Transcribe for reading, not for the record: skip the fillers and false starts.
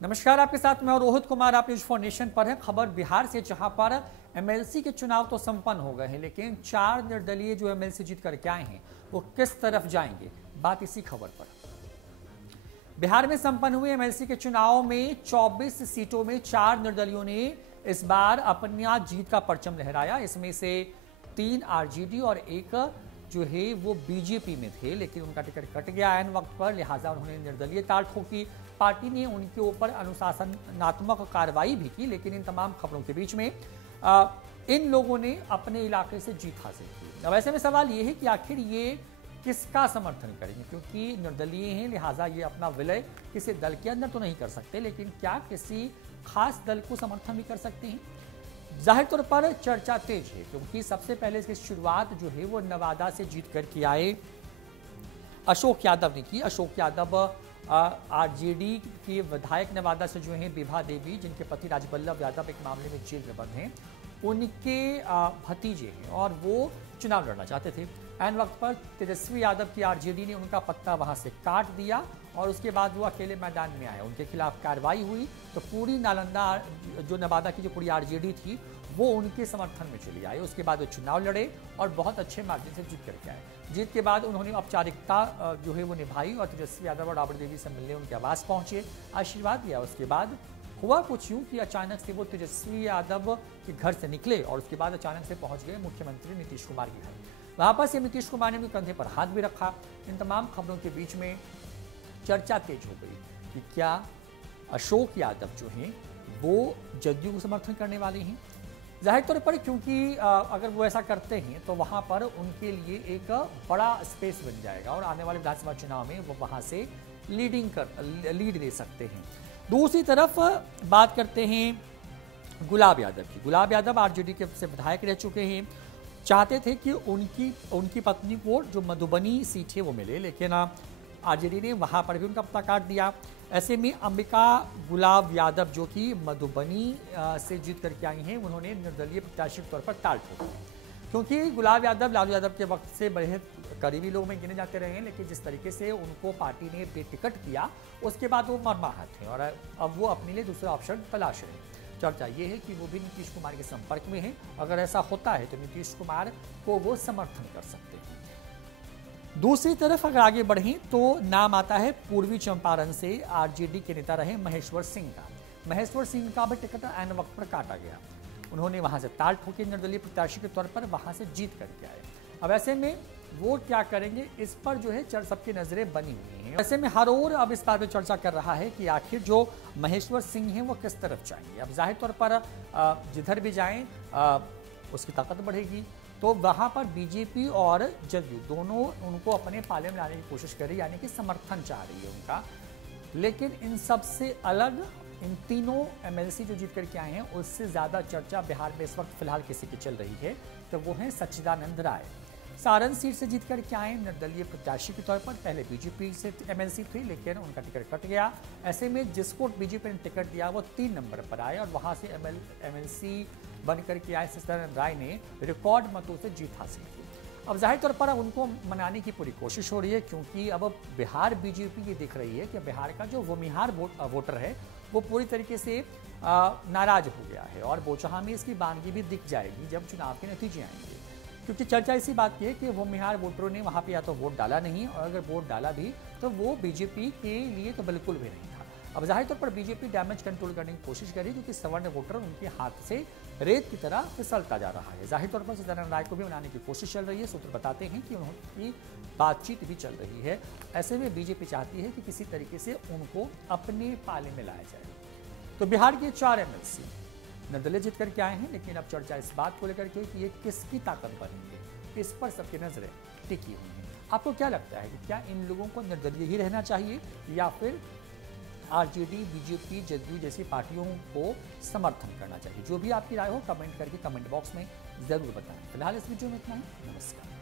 नमस्कार, आपके साथ मैं और रोहित कुमार। आप न्यूज फाउंडेशन पर है। खबर बिहार से, जहां पर एमएलसी के चुनाव तो संपन्न हो गए हैं, लेकिन 4 निर्दलीय जो एमएलसी जीत करके आए हैं वो किस तरफ जाएंगे, बात इसी खबर पर। बिहार में संपन्न हुए एमएलसी के चुनाव में 24 सीटों में 4 निर्दलियों ने इस बार अपनी जीत का परचम लहराया। इसमें से 3 आरजेडी और 1 जो है वो बीजेपी में थे, लेकिन उनका टिकट कट गया ऐन वक्त पर, लिहाजा उन्होंने निर्दलीय ताल ठोकी। पार्टी ने उनके ऊपर अनुशासनात्मक कार्रवाई भी की, लेकिन इन तमाम खबरों के बीच में इन लोगों ने अपने इलाके से जीत हासिल की। अब ऐसे में सवाल ये है कि आखिर ये किसका समर्थन करेंगे, क्योंकि निर्दलीय हैं, लिहाजा ये अपना विलय किसी दल के अंदर तो नहीं कर सकते, लेकिन क्या किसी खास दल को समर्थन भी कर सकते हैं। जाहिर तौर पर चर्चा तेज है, क्योंकि सबसे पहले इसकी शुरुआत जो है वो नवादा से जीत करके आए अशोक यादव ने की। अशोक यादव आरजेडी के विधायक नवादा से जो हैं विभा देवी, जिनके पति राजबल्लभ यादव एक मामले में जेल में बंद हैं, उनके भतीजे हैं और वो चुनाव लड़ना चाहते थे। ऐन वक्त पर तेजस्वी यादव की आरजेडी ने उनका पत्ता वहां से काट दिया और उसके बाद वो अकेले मैदान में आए। उनके खिलाफ कार्रवाई हुई तो पूरी नालंदा जो नवादा की जो पूरी आरजेडी थी वो उनके समर्थन में चली आई। उसके बाद वो चुनाव लड़े और बहुत अच्छे मार्जिन से जीत करके आए। जीत के बाद उन्होंने औपचारिकता जो है वो निभाई और तेजस्वी यादव और राबड़ी देवी से मिलने उनके आवास पहुंचे, आशीर्वाद दिया। उसके बाद हुआ कुछ यूं कि अचानक से वो तेजस्वी यादव के घर से निकले और उसके बाद अचानक से पहुंच गए मुख्यमंत्री नीतीश कुमार के घर। वहां पर से नीतीश कुमार ने उनके कंधे पर हाथ भी रखा। इन तमाम खबरों के बीच में चर्चा तेज हो गई कि क्या अशोक यादव जो हैं वो जदयू को समर्थन करने वाले हैं। जाहिर तौर पर क्योंकि अगर वो ऐसा करते हैं तो वहां पर उनके लिए एक बड़ा स्पेस बन जाएगा और आने वाले विधानसभा चुनाव में वो वहां से लीड दे सकते हैं। दूसरी तरफ बात करते हैं गुलाब यादव की। गुलाब यादव आरजेडी के से विधायक रह चुके हैं, चाहते थे कि उनकी पत्नी को जो मधुबनी सीट है वो मिले, लेकिन आरजेडी ने वहां पर भी उनका पत्ता काट दिया। ऐसे में अंबिका गुलाब यादव जो कि मधुबनी से जीत करके आई हैं, उन्होंने निर्दलीय प्रत्याशी के तौर पर ताल ठोकी, क्योंकि गुलाब यादव लालू यादव के वक्त से बड़े करीबी लोग में गिने जाते रहे हैं, लेकिन जिस तरीके से उनको पार्टी ने बेटिकट किया उसके बाद वो मर्माहत हैं और अब वो अपने लिए दूसरा ऑप्शन तलाश रहे हैं। चर्चा ये है कि वो भी नीतीश कुमार के संपर्क में हैं। अगर ऐसा होता है तो नीतीश कुमार को वो समर्थन कर सकते हैं। दूसरी तरफ अगर आगे बढ़ें तो नाम आता है पूर्वी चंपारण से आरजेडी के नेता रहे महेश्वर सिंह का। महेश्वर सिंह का भी टिकट ऐन वक्त पर काटा गया। उन्होंने वहां से ताल ठोकी, निर्दलीय प्रत्याशी के तौर पर वहां से जीत करके आए। अब ऐसे में वो क्या करेंगे, इस पर जो है सबकी नजरें बनी हुई हैं। ऐसे में हर ओर अब इस बात पर चर्चा कर रहा है कि आखिर जो महेश्वर सिंह हैं वो किस तरफ जाएंगे। अब जाहिर तौर पर जिधर भी जाएं उसकी ताकत बढ़ेगी, तो वहां पर बीजेपी और जदयू दोनों उनको अपने पाले में लाने की कोशिश कर रही है, यानी कि समर्थन चाह रही है उनका। लेकिन इन सब से अलग इन तीनों एमएलसी जो जीत करके आए हैं उससे ज्यादा चर्चा बिहार में इस वक्त फिलहाल किसी की चल रही है, तो वो है सच्चिदानंद राय। सारण सीट से जीत करके आए निर्दलीय प्रत्याशी के तौर पर। पहले बीजेपी से एमएलसी थी, लेकिन उनका टिकट कट गया। ऐसे में जिसको बीजेपी ने टिकट दिया वो 3 नंबर पर आए और वहां से एमएलसी बन करके आए सच्चिदानंद राय ने रिकॉर्ड मतों से जीत हासिल की। अब जाहिर तौर पर उनको मनाने की पूरी कोशिश हो रही है, क्योंकि अब बिहार बीजेपी ये दिख रही है कि बिहार का जो भूमिहार वोटर है वो पूरी तरीके से नाराज हो गया है और बोचहा में इसकी बानगी भी दिख जाएगी जब चुनाव के नतीजे आएंगे। क्योंकि चर्चा इसी बात की है कि भूमिहार वोटरों ने वहां पे या तो वोट डाला नहीं, और अगर वोट डाला भी तो वो बीजेपी के लिए तो बिल्कुल भी नहीं था। अब जाहिर तौर पर बीजेपी डैमेज कंट्रोल करने की कोशिश करी, क्योंकि सवर्ण वोटर उनके हाथ से रेत की तरह फिसलता जा रहा है। जाहिर तौर पर सच्चिदानंद राय को भी मनाने की कोशिश चल रही है। सूत्र बताते हैं कि उनकी बातचीत भी चल रही है। ऐसे में बीजेपी चाहती है कि किसी तरीके से उनको अपने पाले में लाया जाए। तो बिहार के 4 एमएलसी निर्दलीय जीत करके आए हैं, लेकिन अब चर्चा इस बात को लेकर के कि ये किसकी ताकत बनेंगे, इस पर सबकी नजरें टिकी हुई हैं। आपको क्या लगता है कि क्या इन लोगों को निर्दलीय ही रहना चाहिए या फिर आरजेडी, बीजेपी, जदयू जैसी पार्टियों को समर्थन करना चाहिए? जो भी आपकी राय हो कमेंट करके कमेंट बॉक्स में जरूर बताएं। फिलहाल इस वीडियो में इतना ही। नमस्कार।